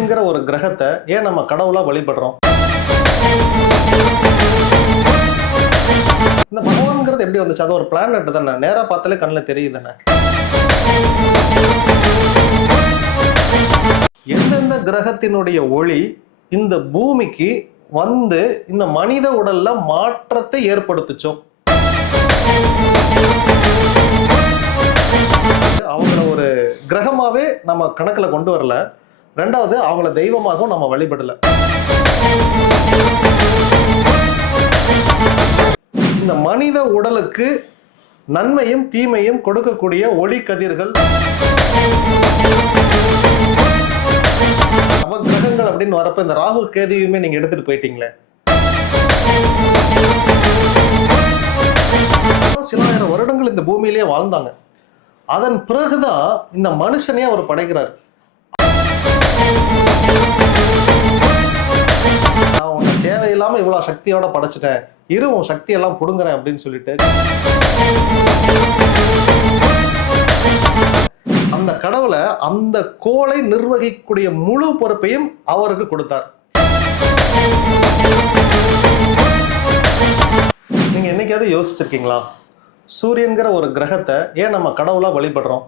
சூரியன்கிற ஒரு கிரகத்தை ஏன் நம்ம கடவுளா வழிபடுறோம்? இந்த பகவான்ங்கிறது எப்படி வந்துச்சு? அது ஒரு பிளானட் தானே. நேரா பார்த்தாலே கண்ணில் தெரியுதுண்ணே எந்தெந்த கிரகத்தினுடைய ஒளி இந்த பூமிக்கு வந்து இந்த மனித உடல்ல மாற்றத்தை ஏற்படுத்துச்சோம் அவங்கள ஒரு கிரகமாவே நம்ம கணக்குல கொண்டு வரல. ரெண்டாவது அவங்கள தெய்வமாகவும் நம்ம வழிபடல. இந்த மனித உடலுக்கு நன்மையும் தீமையும் கொடுக்கக்கூடிய ஒளி கதிர்கள். நவ கிரகங்கள் அப்படின்னு வரப்ப இந்த ராகு கேதியுமே நீங்க எடுத்துட்டு போயிட்டீங்களே. சிலாயிரம் வருடங்கள் இந்த பூமியிலேயே வாழ்ந்தாங்க. அதன் பிறகுதான் இந்த மனுஷனே அவர் படைக்கிறார். நான் உன்னை தேவையில்லாம இவ்வளவு சக்தியோட படைச்சிட்டேன். இரு உன் சக்தி எல்லாம் அப்படின்னு சொல்லிட்டு. அந்த கடவுளை அந்த கோளை நிர்வகிக்கக்கூடிய முழு பொறுப்பையும் அவருக்கு கொடுத்தார். நீங்க என்னைக்காவது யோசிச்சிருக்கீங்களா? சூரியன்கிற ஒரு கிரகத்தை ஏன் நம்ம கடவுளா வழிபடுறோம்?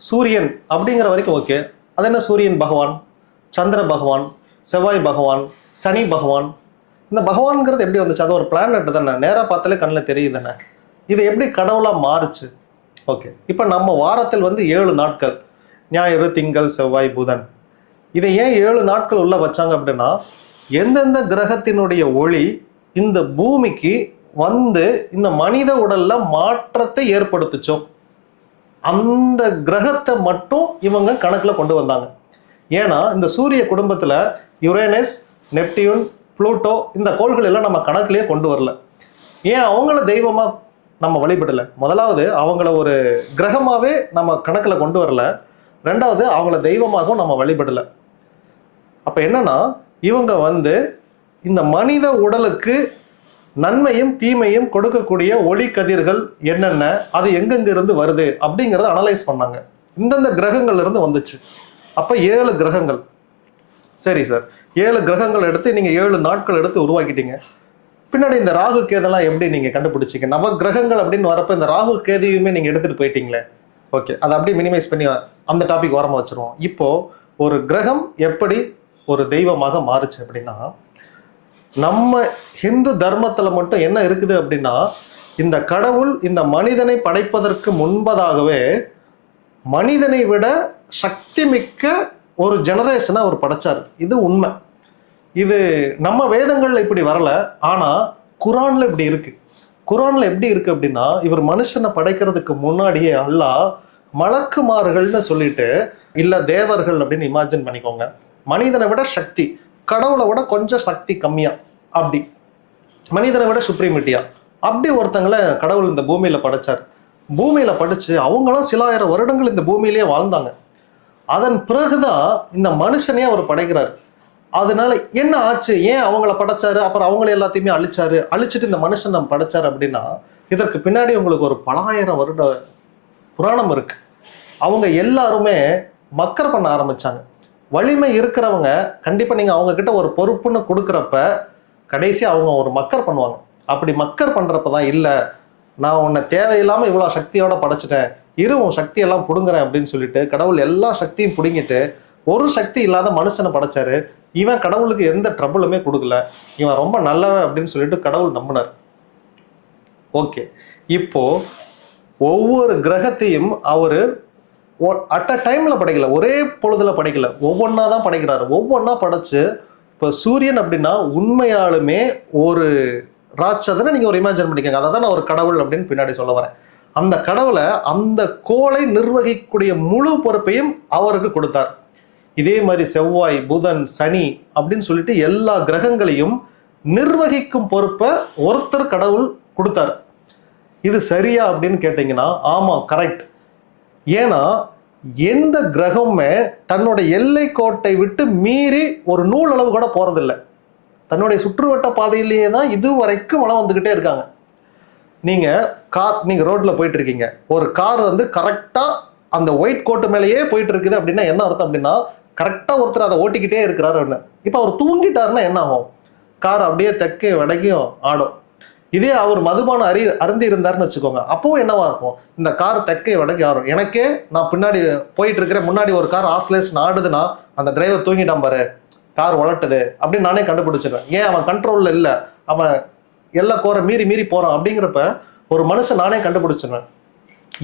சூரியன் அப்படிங்கிற வரைக்கும் ஓகே அது என்ன சூரியன் பகவான்? சந்திர பகவான் செவ்வாய் பகவான் சனி பகவான். இந்த பகவான்ங்கிறது எப்படி வந்துச்சு? அது ஒரு பிளானட் தானே. நேராக பார்த்தாலே கண்ணில் தெரியுதுண்ணே இது எப்படி கடவுளாக மாறுச்சு? ஓகே இப்போ நம்ம வாரத்தில் வந்து ஏழு நாட்கள். ஞாயிறு திங்கள் செவ்வாய் புதன். இதை ஏன் ஏழு நாட்கள் உள்ளே வச்சாங்க அப்படின்னா எந்தெந்த கிரகத்தினுடைய ஒளி இந்த பூமிக்கு வந்து இந்த மனித உடலில் மாற்றத்தை ஏற்படுத்துச்சோ அந்த கிரகத்தை மட்டும் இவங்க கணக்கில் கொண்டு வந்தாங்க. ஏன்னா இந்த சூரிய குடும்பத்தில் யுரேனஸ் நெப்டியூன் புளூட்டோ இந்த கோள்கள் எல்லாம் நம்ம கணக்குலேயே கொண்டு வரல. ஏன் அவங்கள தெய்வமாக நம்ம வழிபடல? முதலாவது அவங்கள ஒரு கிரகமாகவே நம்ம கணக்கில் கொண்டு வரல. ரெண்டாவது அவங்கள தெய்வமாகவும் நம்ம வழிபடல. அப்போ என்னன்னா இவங்க வந்து இந்த மனித உடலுக்கு நன்மையும் தீமையும் கொடுக்கக்கூடிய ஒளி கதிர்கள் என்னென்ன அது எங்கெங்கிருந்து வருது அப்படிங்கிறத அனலைஸ் பண்ணாங்க. இந்தந்த கிரகங்கள்லேருந்து வந்துச்சு. அப்போ ஏழு கிரகங்கள். சரி சார் ஏழு கிரகங்கள் எடுத்து நீங்கள் ஏழு நாட்கள் எடுத்து உருவாக்கிட்டீங்க. பின்னாடி இந்த ராகு கேதெல்லாம் எப்படி நீங்கள் கண்டுபிடிச்சிங்க? நவ கிரகங்கள் அப்படின்னு வரப்போ இந்த ராகு கேதையுமே நீங்கள் எடுத்துகிட்டு போயிட்டீங்களே. ஓகே அதை அப்படியே மினிமைஸ் பண்ணி அந்த டாபிக் ஓரமாக வச்சிருவோம். இப்போ ஒரு கிரகம் எப்படி ஒரு தெய்வமாக மாறுச்சு அப்படின்னா நம்ம ஹிந்து தர்மத்தில் மட்டும் என்ன இருக்குது அப்படின்னா இந்த கடவுள் இந்த மனிதனை படைப்பதற்கு முன்பதாகவே மனிதனை விட சக்தி மிக்க ஒரு ஜெனரேஷனை அவர் படைச்சார். இது உண்மை. இது நம்ம வேதங்கள்ல இப்படி வரல. ஆனா குரான்ல இப்படி இருக்கு. குரான்ல எப்படி இருக்கு அப்படின்னா இவர் மனுஷனை படைக்கிறதுக்கு முன்னாடியே அல்லாஹ் மலக்குமார்கள்னு சொல்லிட்டு இல்ல தேவர்கள் அப்படின்னு இமேஜின் பண்ணிக்கோங்க. மனிதனை விட சக்தி கடவுளை விட கொஞ்சம் சக்தி கம்மியா அப்படி. மனிதனை விட சுப்ரீமிட்டியா அப்படி ஒருத்தங்களை கடவுள் இந்த பூமியில படைச்சார். பூமியில படிச்சு அவங்களும் சில ஆயிரம் வருடங்கள் இந்த பூமியிலேயே வாழ்ந்தாங்க. அதன் பிறகுதான் இந்த மனுஷனே அவர் படைக்கிறார். அதனால என்ன ஆச்சு? ஏன் அவங்கள படைச்சாரு? அப்புறம் அவங்கள எல்லாத்தையுமே அழிச்சாரு? அழிச்சிட்டு இந்த மனுஷன் நம்ம படைச்சாரு அப்படின்னா இதற்கு பின்னாடி உங்களுக்கு ஒரு பலாயிரம் வருட புராணம் இருக்கு. அவங்க எல்லாருமே மக்கர் பண்ண ஆரம்பிச்சாங்க. வலிமை இருக்கிறவங்க கண்டிப்பாக நீங்கள் அவங்க கிட்ட ஒரு பொறுப்புன்னு கொடுக்குறப்ப கடைசி அவங்க ஒரு மக்கர் பண்ணுவாங்க. அப்படி மக்கர் பண்ணுறப்ப தான் இல்லை நான் உன்னை தேவையில்லாமல் இவ்வளோ சக்தியோட படைச்சிட்டேன். இரு உன் பிடுங்குறேன் அப்படின்னு சொல்லிட்டு கடவுள் எல்லா சக்தியும் பிடுங்கிட்டு ஒரு சக்தி இல்லாத மனுஷனை படைச்சாரு. இவன் கடவுளுக்கு எந்த ட்ரபுளுமே கொடுக்கல. இவன் ரொம்ப நல்லவன் அப்படின்னு சொல்லிட்டு கடவுள் நம்பினார். ஓகே. இப்போ ஒவ்வொரு கிரகத்தையும் அவர் அட் அ டைமில் படைக்கல. ஒரே பொழுதுல படைக்கல. ஒவ்வொன்றா தான் படைக்கிறாரு. ஒவ்வொன்றா படைச்சு இப்போ சூரியன் அப்படின்னா உண்மையாலுமே ஒரு ராட்சதனை நீங்கள் ஒரு இமேஜின் பண்ணிக்கோங்க. அதை தான் நான் ஒரு கடவுள் அப்படின்னு பின்னாடி சொல்ல வரேன். அந்த கடவுளை அந்த கோளை நிர்வகிக்கக்கூடிய முழு பொறுப்பையும் அவருக்கு கொடுத்தார். இதே மாதிரி செவ்வாய் புதன் சனி அப்படின்னு சொல்லிட்டு எல்லா கிரகங்களையும் நிர்வகிக்கும் பொறுப்பை ஒருத்தர் கடவுள் கொடுத்தார். இது சரியா அப்படின்னு கேட்டிங்கன்னா ஆமாம் கரெக்ட் ஏன்னா எந்த கிரகமுமே தன்னோட எல்லை கோட்டை விட்டு மீறி ஒரு நூல் அளவு கூட போகிறதில்லை தன்னுடைய சுற்றுவட்ட பாதையிலேயே தான் இது வரைக்கும் மழை வந்துக்கிட்டே இருக்காங்க. நீங்கள் கார் நீங்கள் ரோட்டில் போயிட்டு இருக்கீங்க ஒரு கார் வந்து கரெக்டாக அந்த ஒயிட் கோட்டு மேலேயே போயிட்டு இருக்குது அப்படின்னா என்ன அர்த்தம் அப்படின்னா கரெக்டாக ஒருத்தர் அதை ஓட்டிக்கிட்டே இருக்கிறாரு அப்படின்னு. இப்போ அவர் தூங்கிட்டாருன்னா என்ன ஆகும்? கார் அப்படியே தெக்கையும் வடக்கையும் ஆடும். இதே அவர் மதுபானம் அறி அருந்தி இருந்தாருன்னு வச்சுக்கோங்க. அப்பவும் என்னவா இருக்கும்? இந்த கார் தெக்கை வடகி ஆடும் எனக்கே நான் பின்னாடி போயிட்டு இருக்கிறேன் முன்னாடி ஒரு கார் ஆஸ்லேஷன் ஆடுதுன்னா அந்த டிரைவர் தூங்கிட்டான் பாரு. கார் உழட்டுது அப்படின்னு நானே கண்டுபிடிச்சிருவேன் ஏன் அவன் கண்ட்ரோலில் இல்லை? அவன் எல்லா கோரை மீறி மீறி போகிறான் அப்படிங்கிறப்ப ஒரு மனுஷன் நானே கண்டுபிடிச்சிருவேன்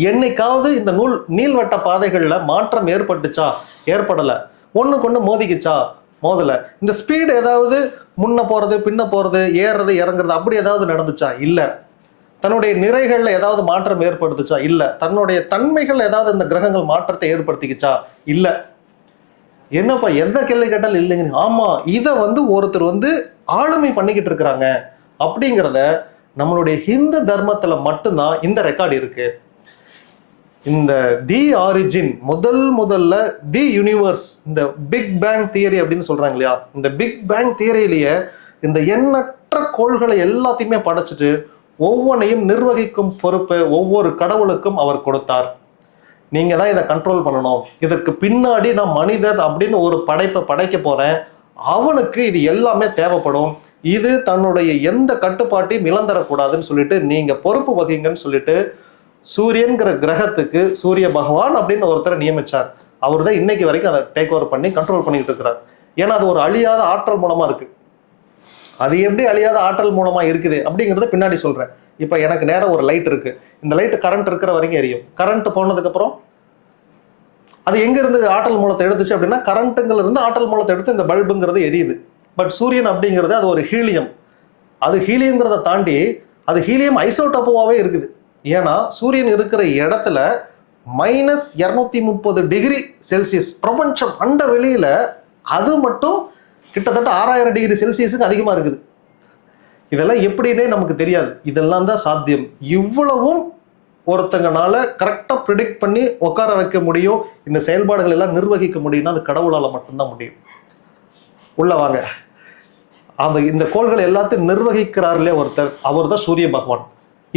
என்னைக்காவது இந்த நூல் நீள்வட்ட பாதைகளில் மாற்றம் ஏற்பட்டுச்சா? ஏற்படலை. ஒன்று கொண்டு மோதிக்குச்சா? மோதலை. இந்த ஸ்பீடு ஏதாவது முன்ன போகிறது பின்ன போகிறது ஏறுறது இறங்குறது அப்படி ஏதாவது நடந்துச்சா? இல்லை. தன்னுடைய நிறைகளில் ஏதாவது மாற்றம் ஏற்படுத்துச்சா? இல்லை. தன்னுடைய தன்மைகள் ஏதாவது இந்த கிரகங்கள் மாற்றத்தை ஏற்படுத்திக்கிச்சா? இல்லை. என்னப்பா எந்த கேள்வி கேட்டாலும் இல்லைங்க. ஆமா இதை வந்து ஒருத்தர் வந்து ஆளுமை பண்ணிக்கிட்டு இருக்கிறாங்க. அப்படிங்கிறத நம்மளுடைய ஹிந்து தர்மத்துல மட்டும்தான் இந்த ரெக்கார்டு இருக்கு. இந்த தி ஆரிஜின் முதல் முதல்ல தி யூனிவர்ஸ் இந்த பிக் பேங் தியரி அப்படின்னு சொல்றாங்க இல்லையா? இந்த பிக் பேங் தியரியிலேயே இந்த எண்ணற்ற கோள்களை எல்லாத்தையுமே படைச்சிட்டு ஒவ்வொன்றையும் நிர்வகிக்கும் பொறுப்பு ஒவ்வொரு கடவுளுக்கும் அவர் கொடுத்தார். நீங்க தான் இதை கண்ட்ரோல் பண்ணணும். இதற்கு பின்னாடி நான் மனிதர் அப்படின்னு ஒரு படைப்பை படைக்க போறேன். அவனுக்கு இது எல்லாமே தேவைப்படும். இது தன்னுடைய எந்த கட்டுப்பாட்டையும் இழந்துடக்கூடாதுன்னு சொல்லிட்டு நீங்க பொறுப்பு வகிங்கன்னு சொல்லிட்டு சூரியன்கிற கிரகத்துக்கு சூரிய பகவான் அப்படின்னு ஒருத்தரை நியமிச்சார். அவர் தான் இன்னைக்கு வரைக்கும் அதை டேக் ஓவர் பண்ணி கண்ட்ரோல் பண்ணிட்டு இருக்கிறார். ஏன்னா அது ஒரு அழியாத ஆற்றல் மூலமா இருக்கு. அது எப்படி அழியாத ஆற்றல் மூலமா இருக்குது அப்படிங்கறத பின்னாடி சொல்றேன். இப்போ எனக்கு நேராக ஒரு லைட் இருக்கு. இந்த லைட் கரண்ட் இருக்கிற வரைக்கும் எரியும். கரண்ட் போனதுக்கு அப்புறம் அது எங்க இருந்து ஆற்றல் மூலத்தை எடுத்துச்சு அப்படின்னா கரண்ட்டுங்கள்ல இருந்து ஆற்றல் மூலத்தை எடுத்து இந்த பல்புங்கிறது எரியுது. பட் சூரியன் அப்படிங்கிறது அது ஒரு ஹீலியம். அது ஹீலியம்ங்கிறத தாண்டி அது ஹீலியம் ஐசோடோப்போவாவே இருக்குது. ஏன்னா சூரியன் இருக்கிற இடத்துல மைனஸ் இரநூத்தி முப்பது டிகிரி செல்சியஸ் பிரபஞ்சம் அண்ட வெளியில அது மட்டும் கிட்டத்தட்ட ஆறாயிரம் டிகிரி செல்சியஸுக்கு அதிகமாக இருக்குது. இதெல்லாம் எப்படின்னே நமக்கு தெரியாது. இதெல்லாம் தான் சாத்தியம். இவ்வளவும் ஒருத்தங்கனால கரெக்டாக ப்ரிடிக்ட் பண்ணி உட்கார வைக்க முடியும். இந்த செயல்பாடுகள் எல்லாம் நிர்வகிக்க முடியும்னா அது கடவுளால் மட்டும்தான் முடியும். உள்ள வாங்க. அந்த இந்த கோள்கள் எல்லாத்தையும் நிர்வகிக்கிறார்களே ஒருத்தர். அவர் தான் சூரிய பகவான்.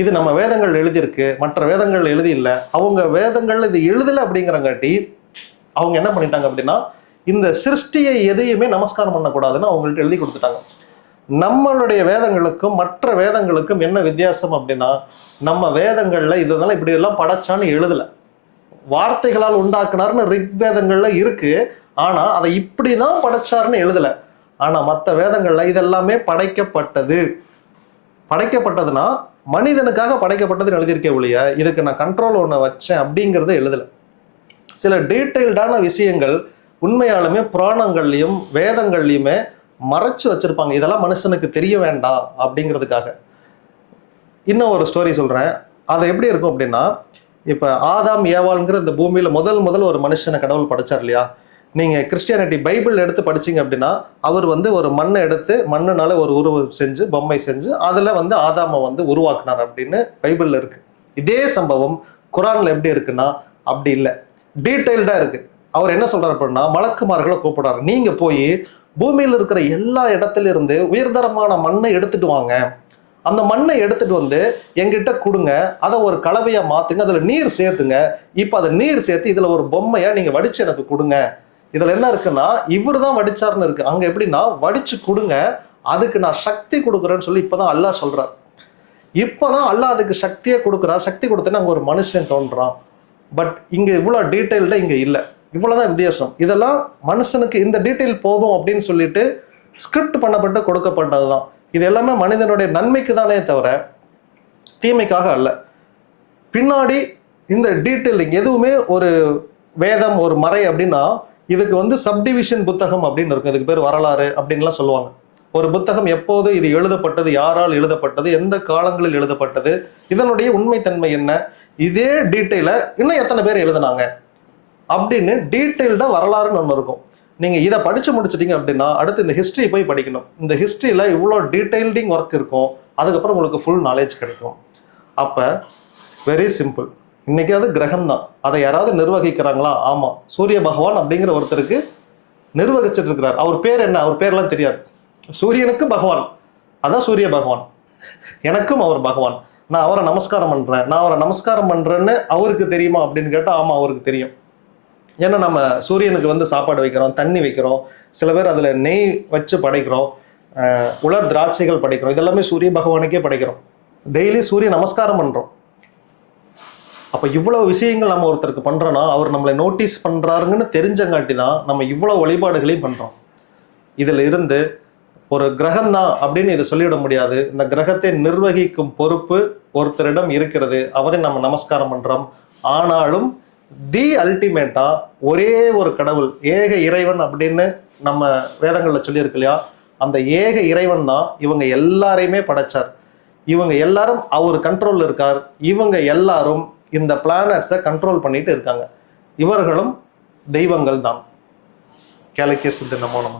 இது நம்ம வேதங்கள் எழுதியிருக்கு. மற்ற வேதங்கள் எழுதி இல்லை. அவங்க வேதங்கள் இது எழுதலை அப்படிங்கிறங்காட்டி அவங்க என்ன பண்ணிட்டாங்க அப்படின்னா இந்த சிருஷ்டியை எதையுமே நமஸ்காரம் பண்ணக்கூடாதுன்னு அவங்கள்ட்ட எழுதி கொடுத்துட்டாங்க. நம்மளுடைய வேதங்களுக்கும் மற்ற வேதங்களுக்கும் என்ன வித்தியாசம் அப்படின்னா நம்ம வேதங்களில் இதெல்லாம் இப்படி எல்லாம் படைச்சான்னு எழுதலை. வார்த்தைகளால் உண்டாக்குனார்னு ரிக் வேதங்கள்ல இருக்கு. ஆனால் அதை இப்படிதான் படைச்சாருன்னு எழுதலை. ஆனால் மற்ற வேதங்களில் இதெல்லாமே படைக்கப்பட்டது. படைக்கப்பட்டதுன்னா மனிதனுக்காக படைக்கப்பட்டதுன்னு எழுதியிருக்கே ஒழிய இதுக்கு நான் கண்ட்ரோல் ஒன்று வச்சேன் அப்படிங்கிறத எழுதலை. சில டீட்டெயில்டான விஷயங்கள் உண்மையாலுமே புராணங்கள்லையும் வேதங்கள்லையுமே மறைச்சு வச்சிருப்பாங்க. இதெல்லாம் மனுஷனுக்கு தெரிய வேண்டாம் அப்படிங்கிறதுக்காக. இன்னும் ஒரு ஸ்டோரி சொல்கிறேன் அது எப்படி இருக்கும் அப்படின்னா இப்போ ஆதாம் ஏவாளுங்கிற இந்த பூமியில் முதல் முதல் ஒரு மனுஷனை கடவுள் படைச்சார் இல்லையா? நீங்கள் கிறிஸ்டியானிட்டி பைபிள் எடுத்து படிச்சீங்க அப்படின்னா அவர் வந்து ஒரு மண்ணை எடுத்து மண்ணுனால ஒரு உருவம் செஞ்சு பொம்மை செஞ்சு அதில் வந்து ஆதாமை வந்து உருவாக்குனார் அப்படின்னு பைபிளில் இருக்குது இதே சம்பவம் குரானில் எப்படி இருக்குன்னா அப்படி இல்லை. டீட்டெயில்டாக இருக்குது அவர் என்ன சொல்கிறார் அப்படின்னா மலக்குமார்களை கூப்பிடுறாரு. நீங்கள் போய் பூமியில் இருக்கிற எல்லா இடத்துல இருந்து உயர்தரமான மண்ணை எடுத்துட்டு வாங்க. அந்த மண்ணை எடுத்துட்டு வந்து எங்கிட்ட கொடுங்க. அதை ஒரு கலவையா மாத்துங்க. அதுல நீர் சேர்த்துங்க. இப்போ அதை நீர் சேர்த்து இதுல ஒரு பொம்மையா நீங்க வடிச்சு எனக்கு கொடுங்க. இதுல என்ன இருக்குன்னா இவர் தான் வடிச்சாருன்னு இருக்கு. அங்க எப்படின்னா வடிச்சு கொடுங்க. அதுக்கு நான் சக்தி கொடுக்குறேன்னு சொல்லி இப்பதான் அல்லாஹ் சொல்றார். இப்பதான் அல்லாஹ் அதுக்கு சக்தியை கொடுக்குறார். சக்தி கொடுத்தேன்னா அங்க ஒரு மனுஷன் தோன்றான். பட் இங்க இவ்வளவு டீட்டெயில்டா இங்க இல்லை. இவ்வளோதான் வித்தியாசம். இதெல்லாம் மனுஷனுக்கு இந்த டீட்டெயில் போதும் அப்படின்னு சொல்லிட்டு ஸ்கிரிப்ட் பண்ணப்பட்டு கொடுக்கப்பட்டது தான் இது எல்லாமே மனிதனுடைய நன்மைக்கு தானே தவிர தீமைக்காக அல்ல. பின்னாடி இந்த டீட்டெயிலிங் எதுவுமே ஒரு வேதம் ஒரு மறை அப்படின்னா இதுக்கு வந்து சப்டிவிஷன் புத்தகம் அப்படின்னு இருக்கும் இதுக்கு பேர் வரலாறு அப்படின்லாம் சொல்லுவாங்க. ஒரு புத்தகம் எப்போது இது எழுதப்பட்டது யாரால் எழுதப்பட்டது எந்த காலங்களில் எழுதப்பட்டது இதனுடைய உண்மைத்தன்மை என்ன? இதே டீட்டெயிலை இன்னும் எத்தனை பேர் எழுதுனாங்க? அப்படின்னு டீட்டெயில்டாக வரலாறுன்னு ஒன்று இருக்கும். நீங்கள் இதை படித்து முடிச்சிட்டிங்க அப்படின்னா அடுத்து இந்த ஹிஸ்ட்ரி போய் படிக்கணும். இந்த ஹிஸ்ட்ரியில் இவ்வளோ டீட்டெயில்டிங் ஒர்க் இருக்கும். அதுக்கப்புறம் உங்களுக்கு ஃபுல் நாலேஜ் கிடைக்கும். அப்போ வெரி சிம்பிள் இன்னைக்காவது கிரகம் தான் அதை யாராவது நிர்வகிக்கிறாங்களா? ஆமாம் சூரிய பகவான் அப்படிங்கிற ஒருத்தருக்கு நிர்வகிச்சிட்டு இருக்கிறார். அவர் பேர் என்ன? அவர் பேர்லாம் தெரியாது. சூரியனுக்கு பகவான். அதான் சூரிய பகவான். எனக்கும் அவர் பகவான். நான் அவரை நமஸ்காரம் பண்ணுறேன் நான் அவரை நமஸ்காரம் பண்ணுறேன்னு அவருக்கு தெரியுமா அப்படின்னு கேட்டால் ஆமாம் அவருக்கு தெரியும். ஏன்னா நம்ம சூரியனுக்கு வந்து சாப்பாடு வைக்கிறோம் தண்ணி வைக்கிறோம். சில பேர் அதில் நெய் வச்சு படைக்கிறோம் உலர் திராட்சைகள் படைக்கிறோம். இதெல்லாமே சூரிய பகவானுக்கே படைக்கிறோம். டெய்லி சூரிய நமஸ்காரம் பண்ணுறோம் அப்போ இவ்வளோ விஷயங்கள் நம்ம ஒருத்தருக்கு பண்ணுறோன்னா அவர் நம்மளை நோட்டீஸ் பண்ணுறாருங்கன்னு தெரிஞ்சங்காட்டி தான் நம்ம இவ்வளோ வழிபாடுகளையும் பண்ணுறோம் இதில் இருந்து ஒரு கிரகம் தான் அப்படின்னு இதை சொல்லிவிட முடியாது. இந்த கிரகத்தை நிர்வகிக்கும் பொறுப்பு ஒருத்தரிடம் இருக்கிறது. அவரை நம்ம நமஸ்காரம் பண்ணுறோம் ஆனாலும் தி அல்டிமேட்டா ஒரே ஒரு கடவுள் ஏக இறைவன் அப்படின்னு நம்ம வேதங்களில் சொல்லியிருக்கு இல்லையா? அந்த ஏக இறைவன் தான் இவங்க எல்லாரையுமே படைச்சார். இவங்க எல்லாரும் அவர் கண்ட்ரோலில் இருக்கார். இவங்க எல்லாரும் இந்த பிளானட்ஸை கண்ட்ரோல் பண்ணிட்டு இருக்காங்க. இவர்களும் தெய்வங்கள் தான். கேலக்கிய சித்த நமோ நம்ம